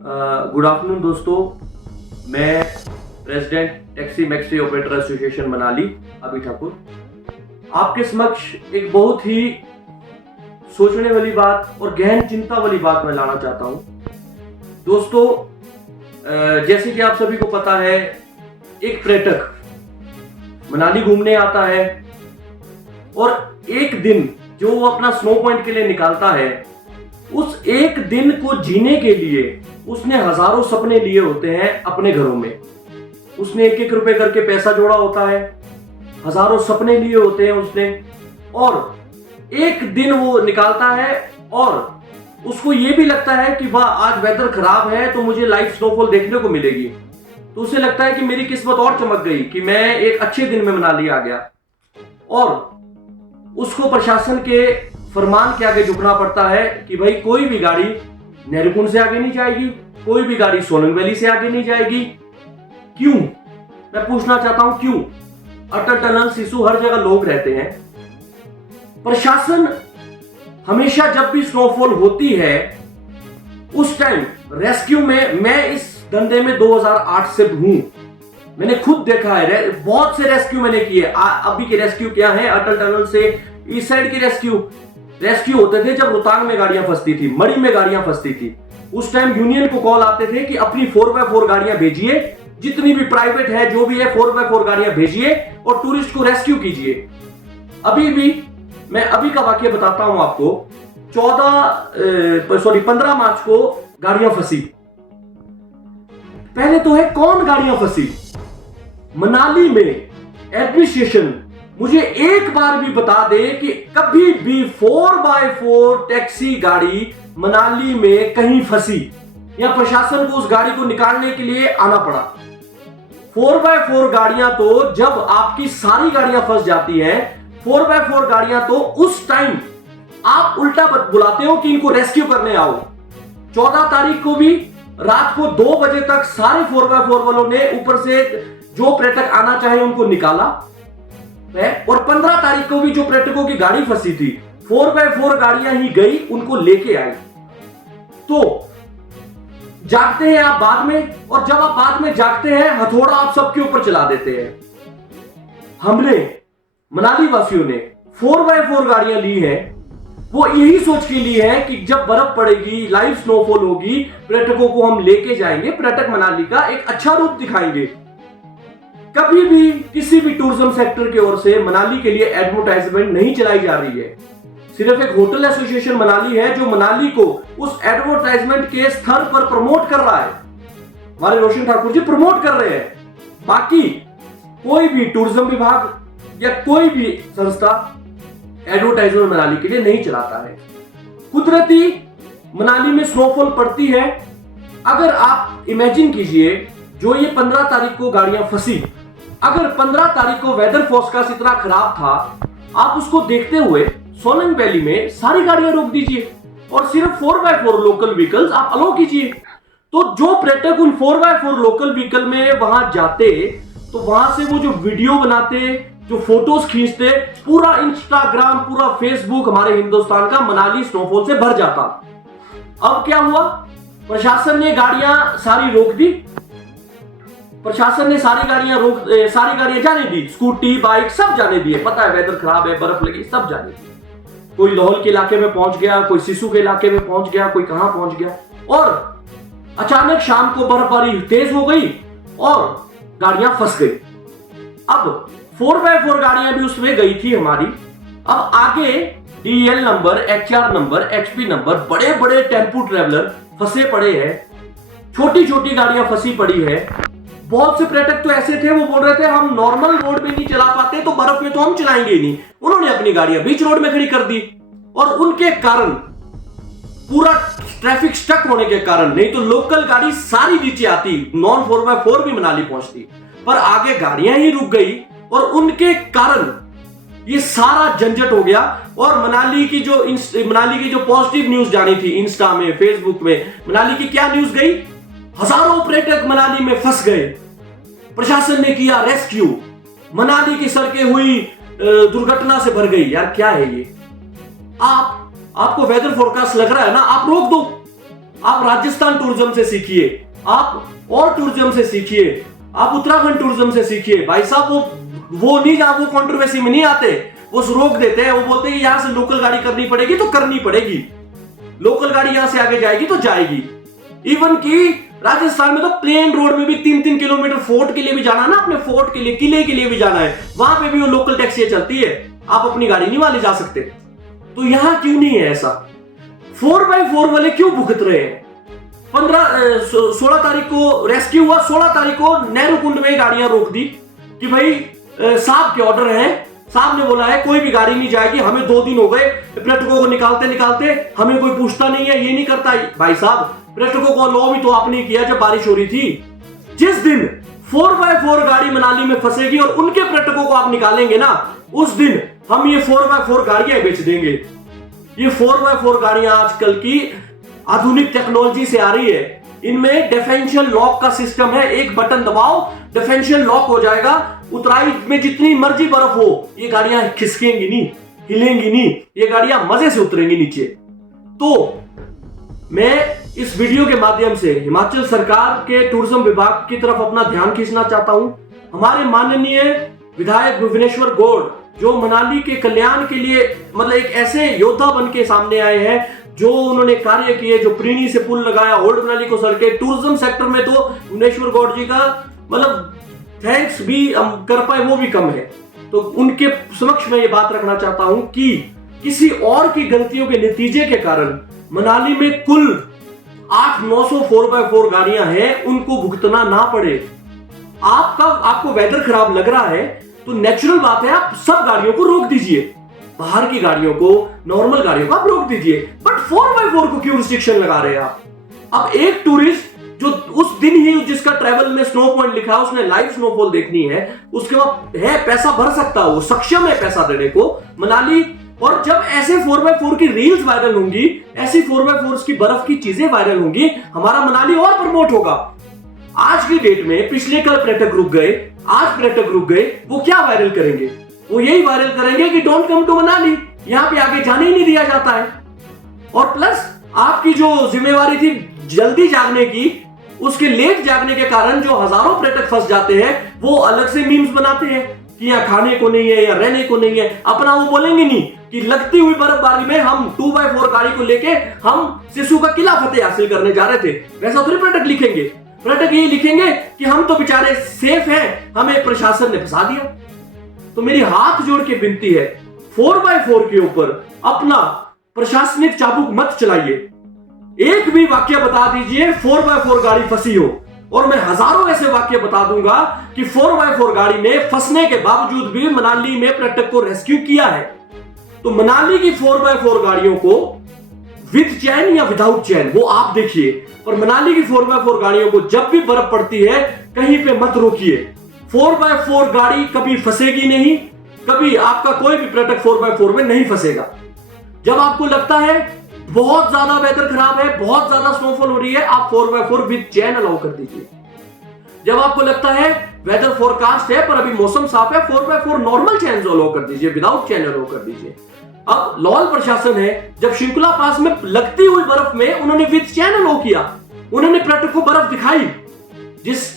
Good afternoon दोस्तों। मैं president taxi maxi operator association Manali अभी ठाकुर आपके समक्ष एक बहुत ही सोचने वाली बात और गहन चिंता वाली बात मैं लाना चाहता हूं। दोस्तों, जैसे कि आप सभी को पता है, एक पर्यटक मनाली घूमने आता है और एक दिन जो वो अपना स्नो पॉइंट के लिए निकालता है, उस एक दिन को जीने के लिए उसने हजारों सपने लिए होते हैं अपने घरों में। उसने एक एक रुपए करके पैसा जोड़ा होता है, हजारों सपने लिए होते हैं उसने, और एक दिन वो निकालता है और उसको ये भी लगता है कि वाह, आज वेदर खराब है तो मुझे लाइव स्नोफॉल देखने को मिलेगी। तो उसे लगता है कि मेरी किस्मत और चमक गई कि मैं एक अच्छे दिन में मनाली आ गया, और उसको प्रशासन के फरमान के आगे झुकना पड़ता है कि भाई कोई भी गाड़ी नेरकुंड से आगे नहीं जाएगी, कोई भी गाड़ी सोलंग वैली से आगे नहीं जाएगी। क्यों? मैं पूछना चाहता हूं, क्यों? अटल टनल, सिसु, हर जगह लोग रहते हैं। प्रशासन हमेशा जब भी स्नोफॉल होती है उस टाइम रेस्क्यू में, मैं इस धंधे में 2008 से हूं, मैंने खुद देखा है, बहुत से रेस्क्यू मैंने किए। अभी के रेस्क्यू क्या है, अटल टनल से इस साइड की रेस्क्यू होते थे जब रोहतांग में गाड़ियां फंसती थी, मड़ी में गाड़ियां फंसती थी। उस टाइम यूनियन को कॉल आते थे कि अपनी 4x4 गाड़ियां भेजिए, जितनी भी प्राइवेट है, जो भी है, 4x4 गाड़ियां भेजिए और टूरिस्ट को रेस्क्यू कीजिए। अभी भी मैं अभी का वाकया बताता हूं आपको। 15 मार्च को गाड़ियां फंसी। पहले तो है, कौन गाड़ियां फंसी? मनाली में एडमिनिस्ट्रेशन मुझे एक बार भी बता दे कि कभी भी 4x4 टैक्सी गाड़ी मनाली में कहीं फंसी या प्रशासन को उस गाड़ी को निकालने के लिए आना पड़ा। 4x4 गाड़ियां तो जब आपकी सारी गाड़ियां फंस जाती हैं, 4x4 गाड़ियां तो उस टाइम आप उल्टा बुलाते हो कि इनको रेस्क्यू करने आओ। 14 तारीख को भी रात को 2 बजे तक सारे 4x4 वालों ने ऊपर से जो पर्यटक आना चाहे उनको निकाला है, और 15 तारीख को भी जो पर्यटकों की गाड़ी फंसी थी, 4x4 गाड़ियां ही गई उनको लेके आई। तो जागते हैं आप बाद में, और जब आप बाद में जागते हैं, हथौड़ा आप सबके ऊपर चला देते हैं। हमने, मनाली वासियों ने 4x4 गाड़ियां ली है, वो यही सोच के ली है कि जब बर्फ पड़ेगी, लाइव स्नोफॉल होगी, पर्यटकों को हम लेके जाएंगे, पर्यटक मनाली का एक अच्छा रूप दिखाएंगे। कभी भी किसी भी टूरिज्म सेक्टर की ओर से मनाली के लिए एडवर्टाइजमेंट नहीं चलाई जा रही है। सिर्फ एक होटल एसोसिएशन मनाली है जो मनाली को उस एडवर्टाइजमेंट के स्तर पर प्रमोट कर रहा है। हमारे रोशन ठाकुर जी प्रमोट कर रहे हैं। बाकी कोई भी टूरिज्म विभाग या कोई भी संस्था एडवर्टाइजमेंट मनाली के लिए नहीं चलाता है। कुदरती मनाली में स्नोफॉल पड़ती है। अगर आप इमेजिन कीजिए, जो ये 15 तारीख को गाड़ियां फंसी, अगर 15 तारीख को वेदर फोरकास्ट इतना खराब था, आप उसको देखते हुए सोलंग वैली में सारी गाड़ियां रोक दीजिए और सिर्फ 4x4 लोकल व्हीकल्स आप अलाउ कीजिए। तो जो पर्यटक उन 4x4 लोकल व्हीकल में वहां जाते, तो वहां से वो जो वीडियो बनाते, जो फोटोज खींचते, पूरा इंस्टाग्राम, पूरा फेसबुक हमारे हिंदुस्तान का मनाली स्नोफॉल से भर जाता। अब क्या हुआ? प्रशासन ने गाड़ियां सारी रोक दी। प्रशासन ने सारी गाड़ियां जाने दी, स्कूटी, बाइक सब जाने दिए। पता है वेदर खराब है, बर्फ लगी, सब जाने दी। कोई लाहौल के इलाके में पहुंच गया, कोई सिसु के इलाके में पहुंच गया, कोई कहां पहुंच गया, और अचानक शाम को बर्फबारी तेज हो गई और गाड़ियां फंस गई। अब 4x4 गाड़ियां भी उसमें गई थी हमारी। अब आगे DL number, HR number, HP number, बड़े बड़े टेम्पू ट्रेवलर फंसे पड़े हैं, छोटी छोटी गाड़ियां फंसी पड़ी है। बहुत से पर्यटक तो ऐसे थे, वो बोल रहे थे हम नॉर्मल रोड में नहीं चला पाते तो बर्फ में तो हम चलाएंगे ही नहीं। उन्होंने अपनी गाड़ियां बीच रोड में खड़ी कर दी, और उनके कारण पूरा ट्रैफिक स्टक होने के कारण, नहीं तो लोकल गाड़ी सारी नीचे आती, नॉन 4x4 भी मनाली पहुंचती, पर आगे गाड़ियां ही रुक गई, और उनके कारण ये सारा झंझट हो गया। और मनाली की जो पॉजिटिव न्यूज जानी थी इंस्टा में, फेसबुक में, मनाली की क्या न्यूज गई? हजारों पर्यटक मनाली में फंस गए, प्रशासन ने किया रेस्क्यू, मनाली की सड़कें हुई दुर्घटना से भर गई। यार क्या है ये? आपको वेदर फोरकास्ट लग रहा है ना, आप रोक दो, आप राजस्थान टूरिज्म से सीखिए, आप और टूरिज्म से सीखिए, आप उत्तराखंड टूरिज्म से सीखिए। भाई साहब वो नहीं, जहां वो कंट्रोवर्सी में नहीं आते, वो रोक देते हैं, वो बोलते हैं कि यहां से लोकल गाड़ी करनी पड़ेगी तो करनी पड़ेगी, लोकल गाड़ी यहां से आगे जाएगी तो जाएगी। इवन कि राजस्थान में तो प्लेन रोड में भी 3-3 किलोमीटर फोर्ट के लिए भी जाना है ना, अपने फोर्ट के लिए, किले के लिए भी जाना है, वहां पे भी वो लोकल टैक्सी चलती है, आप अपनी गाड़ी नहीं वाले जा सकते। तो यहां क्यों नहीं है ऐसा? 4x4 वाले क्यों भुगत रहे हैं? 16 तारीख को रेस्क्यू हुआ, 16 तारीख को नेहरू कुंड में गाड़ियां रोक दी कि भाई साहब के ऑर्डर है, साहब ने बोला है कोई भी गाड़ी नहीं जाएगी। हमें 2 दिन हो गए पर्यटकों को निकालते निकालते, हमें कोई पूछता नहीं है, ये नहीं करता। भाई साहब पर्यटकों को लॉ भी तो आपने किया जब बारिश हो रही थी। जिस दिन 4x4 गाड़ी मनाली में फंसेगी और उनके पर्यटकों को आप निकालेंगे ना, उस दिन हम ये 4x4 गाड़ियां बेच देंगे। ये 4x4 गाड़ियां आजकल की आधुनिक टेक्नोलॉजी से आ रही है, इनमें डिफरेंशियल लॉक का सिस्टम है, एक बटन दबाओ डिफरेंशियल लॉक हो जाएगा। उतराई में जितनी मर्जी बर्फ हो, ये गाड़ियां खिसकेंगी नहीं, हिलेंगी नहीं, ये गाड़ियां मजे से उतरेंगी नीचे। तो मैं इस वीडियो के माध्यम से हिमाचल सरकार के टूरिज्म विभाग की तरफ अपना ध्यान खींचना चाहता हूं। हमारे माननीय विधायक भुवनेश्वर गौड़, जो मनाली के कल्याण के लिए मतलब एक ऐसे योद्धा बन के सामने आए हैं, जो उन्होंने कार्य किए, जो प्रीणी से पुल लगाया, ओल्ड मनाली को सड़के, टूरिज्म सेक्टर में तो भुवनेश्वर गौड़ जी का मतलब थैंक्स भी कर पाए वो भी कम है। तो उनके समक्ष मैं ये बात रखना चाहता हूं कि किसी और की गलतियों के नतीजे के कारण मनाली में कुल 800-900 4x4 गाड़ियां हैं, उनको भुगतना ना पड़े। आपको वेदर खराब लग रहा है तो नेचुरल बात है, आप सब गाड़ियों को रोक दीजिए, बाहर की गाड़ियों को, नॉर्मल गाड़ियों को आप रोक दीजिए, बट 4x4 को क्यों रिस्ट्रिक्शन लगा रहे हैं आप? अब एक टूरिस्ट जो उस दिन ही जिसका ट्रैवल में स्नो पॉइंट लिखा है, उसने लाइव स्नोफॉल देखनी है, उसके बाद है पैसा भर सकता है, वो सक्षम है पैसा देने को मनाली। और जब ऐसे 4x4 की रील्स वायरल होंगी, ऐसी 4x4 की बर्फ की चीजें वायरल होंगी, हमारा मनाली और प्रमोट होगा। आज की डेट में पिछले कल पर्यटक रुक गए, आज पर्यटक रुक गए, वो क्या वायरल करेंगे? वो यही वायरल करेंगे कि डोंट कम टू मनाली, यहां पे आगे जाने ही नहीं दिया जाता है। और प्लस आपकी जो जिम्मेवारी थी जल्दी जागने की, उसके लेट जागने के कारण जो हजारों पर्यटक फंस जाते हैं, वो अलग से मीम्स बनाते हैं कि यहाँ खाने को नहीं है या रहने को नहीं है। अपना वो बोलेंगे नहीं कि लगती हुई बर्फबारी में हम 2x4 गाड़ी को लेके हम सिसु का किला फतेह हासिल करने जा रहे थे, वैसा थोड़ी पर्यटक लिखेंगे। पर्यटक ये लिखेंगे कि हम तो बेचारे सेफ हैं, हमें प्रशासन ने फंसा दिया। तो मेरी हाथ जोड़ के विनती है, 4x4 के ऊपर अपना प्रशासनिक चाबुक मत चलाइए। एक भी वाक्य बता दीजिए 4x4 गाड़ी फंसी हो, और मैं हजारों ऐसे वाक्य बता दूंगा कि 4x4 गाड़ी में फंसने के बावजूद भी मनाली में पर्यटक को रेस्क्यू किया है। तो मनाली की 4x4 गाड़ियों को विद चैन या विदाउट चैन वो आप देखिए, और मनाली की 4x4 गाड़ियों को जब भी बर्फ पड़ती है कहीं पे मत रोकिए। 4x4 गाड़ी कभी फंसेगी नहीं, कभी आपका कोई भी पर्यटक 4x4 में नहीं फंसेगा। जब आपको लगता है बहुत ज्यादा वेदर खराब है, बहुत ज्यादा स्नोफॉल हो रही है, आप 4x4 विद चैन अलाउ कर दीजिए। जब आपको लगता है वेदर फोरकास्ट है पर अभी मौसम साफ है, 4x4 नॉर्मल चैन अलाउ कर दीजिए, विदाउट चैन अलाउ कर दीजिए। अब लॉल प्रशासन है, जब शिंकुला पास में लगती हुई बर्फ में उन्होंने विद चैन अलाउ किया, उन्होंने पर्यटक को बर्फ दिखाई, जिस